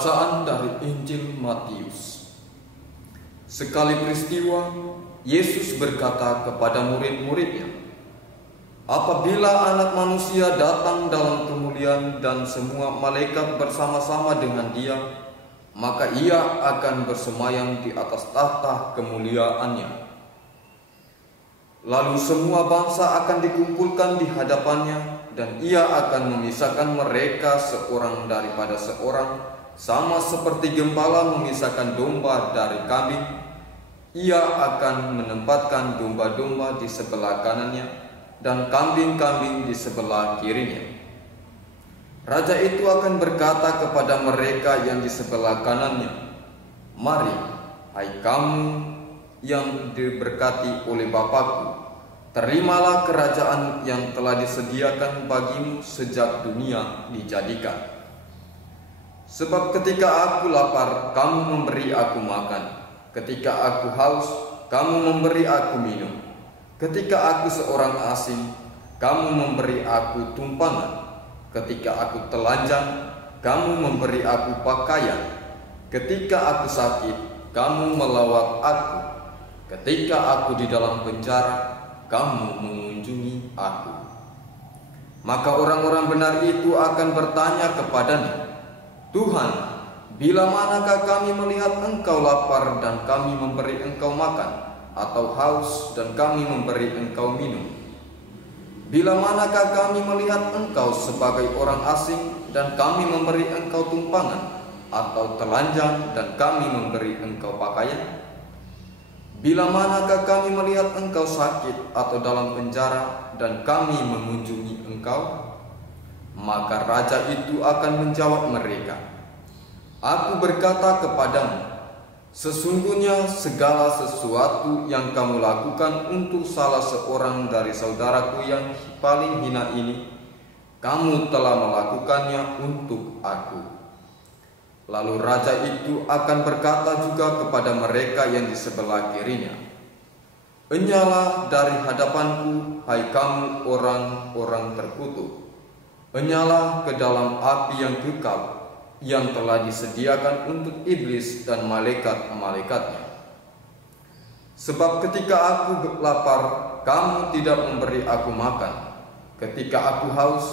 Bacaan dari Injil Matius. Sekali peristiwa, Yesus berkata kepada murid-muridnya, "Apabila Anak Manusia datang dalam kemuliaan dan semua malaikat bersama-sama dengan Dia, maka Ia akan bersemayam di atas tahta kemuliaannya. Lalu semua bangsa akan dikumpulkan di hadapannya, dan Ia akan memisahkan mereka seorang daripada seorang, sama seperti gembala memisahkan domba dari kambing. Ia akan menempatkan domba-domba di sebelah kanannya dan kambing-kambing di sebelah kirinya. Raja itu akan berkata kepada mereka yang di sebelah kanannya, 'Mari, hai kamu yang diberkati oleh Bapa-Ku, terimalah kerajaan yang telah disediakan bagimu sejak dunia dijadikan. Sebab ketika aku lapar, kamu memberi aku makan. Ketika aku haus, kamu memberi aku minum. Ketika aku seorang asing, kamu memberi aku tumpangan. Ketika aku telanjang, kamu memberi aku pakaian. Ketika aku sakit, kamu melawat aku. Ketika aku di dalam penjara, kamu mengunjungi aku.' Maka orang-orang benar itu akan bertanya kepadanya, 'Tuhan, bila manakah kami melihat Engkau lapar dan kami memberi Engkau makan, atau haus dan kami memberi Engkau minum? Bila manakah kami melihat Engkau sebagai orang asing dan kami memberi Engkau tumpangan, atau telanjang dan kami memberi Engkau pakaian? Bila manakah kami melihat Engkau sakit atau dalam penjara dan kami mengunjungi Engkau?' Maka raja itu akan menjawab mereka, 'Aku berkata kepadamu, sesungguhnya segala sesuatu yang kamu lakukan untuk salah seorang dari saudaraku yang paling hina ini, kamu telah melakukannya untuk aku.' Lalu raja itu akan berkata juga kepada mereka yang di sebelah kirinya, 'Enyalah dari hadapanku, hai kamu orang-orang terkutuk. Enyalah ke dalam api yang kekal, yang telah disediakan untuk iblis dan malaikat-malaikatnya. Sebab ketika aku lapar, kamu tidak memberi aku makan. Ketika aku haus,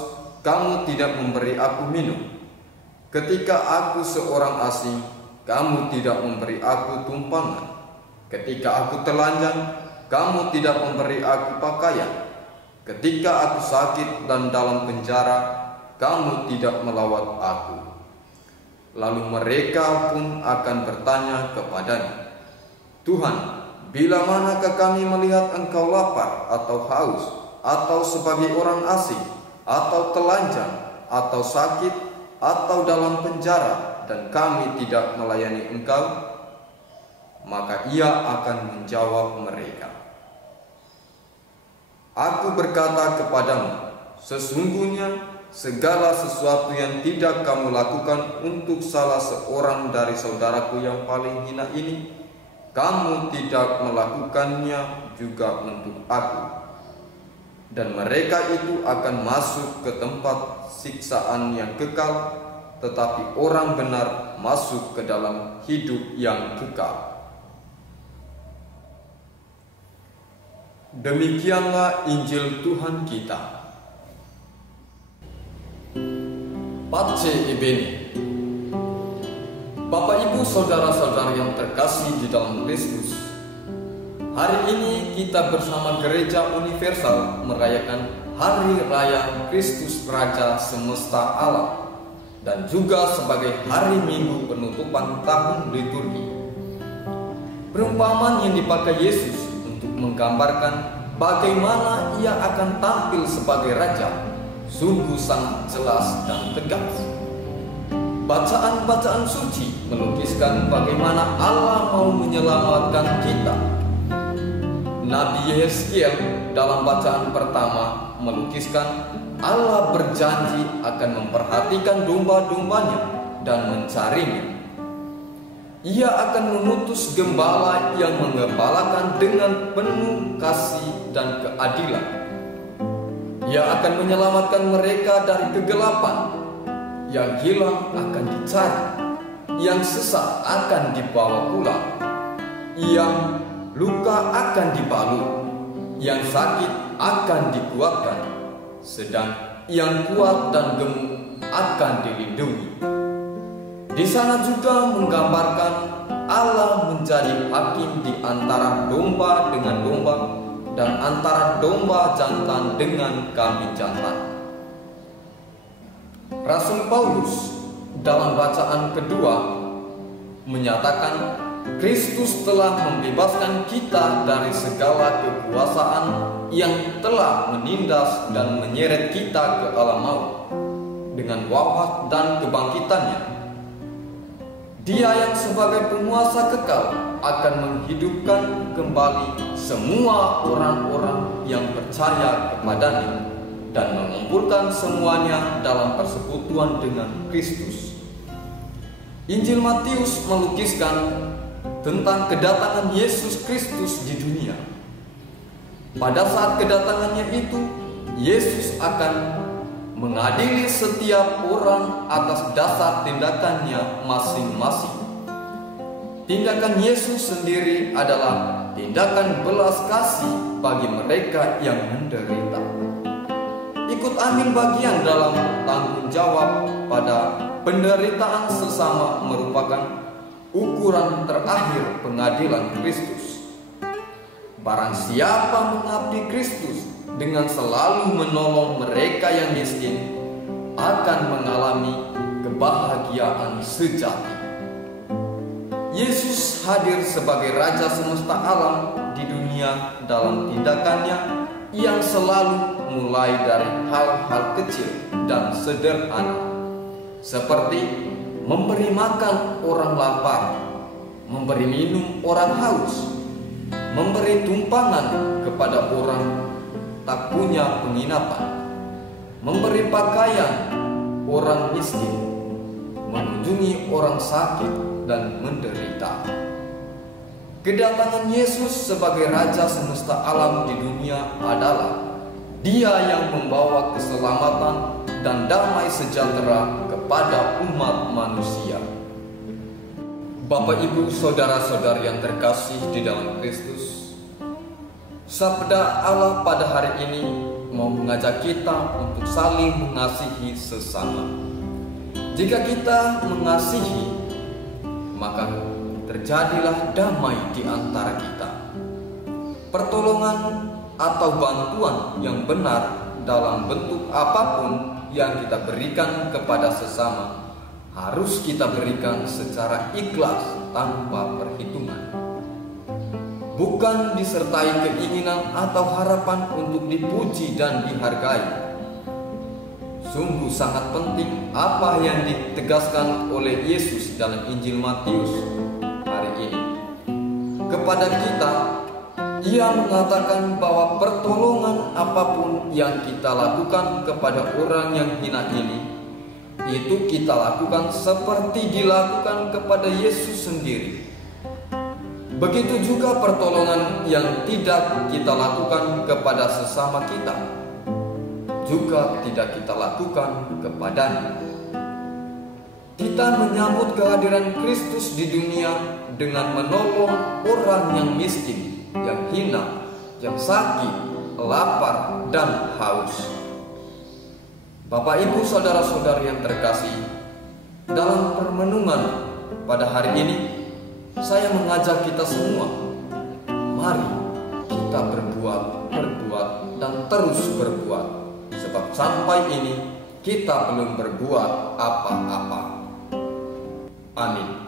kamu tidak memberi aku minum. Ketika aku seorang asing, kamu tidak memberi aku tumpangan. Ketika aku telanjang, kamu tidak memberi aku pakaian. Ketika aku sakit dan dalam penjara, kamu tidak melawat aku.' Lalu mereka pun akan bertanya kepadanya, 'Tuhan, bila manakah kami melihat Engkau lapar atau haus, atau sebagai orang asing, atau telanjang, atau sakit, atau dalam penjara, dan kami tidak melayani Engkau?' Maka Ia akan menjawab mereka, 'Aku berkata kepadamu, sesungguhnya segala sesuatu yang tidak kamu lakukan untuk salah seorang dari saudaraku yang paling hina ini, kamu tidak melakukannya juga untuk aku.' Dan mereka itu akan masuk ke tempat siksaan yang kekal, tetapi orang benar masuk ke dalam hidup yang kekal." Demikianlah Injil Tuhan kita. Pace Ebene. Bapak, Ibu, saudara-saudara yang terkasih di dalam Kristus, hari ini kita bersama Gereja Universal merayakan Hari Raya Kristus Raja Semesta Alam, dan juga sebagai hari Minggu penutupan tahun liturgi. Perumpamaan yang dipakai Yesus untuk menggambarkan bagaimana Ia akan tampil sebagai Raja sungguh sangat jelas dan tegas. Bacaan-bacaan suci melukiskan bagaimana Allah mau menyelamatkan kita. Nabi Yeskiel dalam bacaan pertama melukiskan Allah berjanji akan memperhatikan domba-dombanya dan mencarinya. Ia akan mengutus gembala yang menggembalakan dengan penuh kasih dan keadilan. Ia akan menyelamatkan mereka dari kegelapan, yang hilang akan dicari, yang sesak akan dibawa pulang, yang luka akan dibalut, yang sakit akan dikuatkan, sedang yang kuat dan gemuk akan dilindungi. Di sana juga menggambarkan Allah menjadi hakim di antara domba dengan domba dan antara domba jantan dengan kambing jantan. Rasul Paulus dalam bacaan kedua menyatakan Kristus telah membebaskan kita dari segala kekuasaan yang telah menindas dan menyeret kita ke alam maut dengan wafat dan kebangkitannya. Dia yang sebagai penguasa kekal akan menghidupkan kembali semua orang-orang yang percaya kepadanya dan mengumpulkan semuanya dalam persekutuan dengan Kristus. Injil Matius melukiskan tentang kedatangan Yesus Kristus di dunia. Pada saat kedatangannya itu, Yesus akan mengadili setiap orang atas dasar tindakannya masing-masing. Tindakan Yesus sendiri adalah tindakan belas kasih bagi mereka yang menderita. Ikut ambil bagian dalam tanggung jawab pada penderitaan sesama merupakan ukuran terakhir pengadilan Kristus. Barang siapa mengabdi Kristus dengan selalu menolong mereka yang miskin akan mengalami kebahagiaan sejati. Yesus hadir sebagai Raja semesta alam di dunia dalam tindakannya yang selalu mulai dari hal-hal kecil dan sederhana, seperti memberi makan orang lapar, memberi minum orang haus, memberi tumpangan kepada orang tak punya penginapan, memberi pakaian orang miskin, mengunjungi orang sakit dan menderita. Kedatangan Yesus sebagai Raja semesta alam di dunia adalah Dia yang membawa keselamatan dan damai sejahtera kepada umat manusia. Bapak, Ibu, saudara-saudari yang terkasih di dalam Kristus, sabda Allah pada hari ini mau mengajak kita untuk saling mengasihi sesama. Jika kita mengasihi, maka terjadilah damai di antara kita. Pertolongan atau bantuan yang benar dalam bentuk apapun yang kita berikan kepada sesama harus kita berikan secara ikhlas tanpa perhitungan, bukan disertai keinginan atau harapan untuk dipuji dan dihargai. Sungguh sangat penting apa yang ditegaskan oleh Yesus dalam Injil Matius hari ini kepada kita. Ia mengatakan bahwa pertolongan apapun yang kita lakukan kepada orang yang hina ini, itu kita lakukan seperti dilakukan kepada Yesus sendiri. Begitu juga pertolongan yang tidak kita lakukan kepada sesama kita, juga tidak kita lakukan kepadanya. Kita menyambut kehadiran Kristus di dunia dengan menolong orang yang miskin, yang hina, yang sakit, lapar, dan haus. Bapak, Ibu, saudara-saudari yang terkasih, dalam permenungan pada hari ini saya mengajak kita semua, mari kita berbuat, dan terus berbuat, sebab sampai ini kita belum berbuat apa-apa. Amin.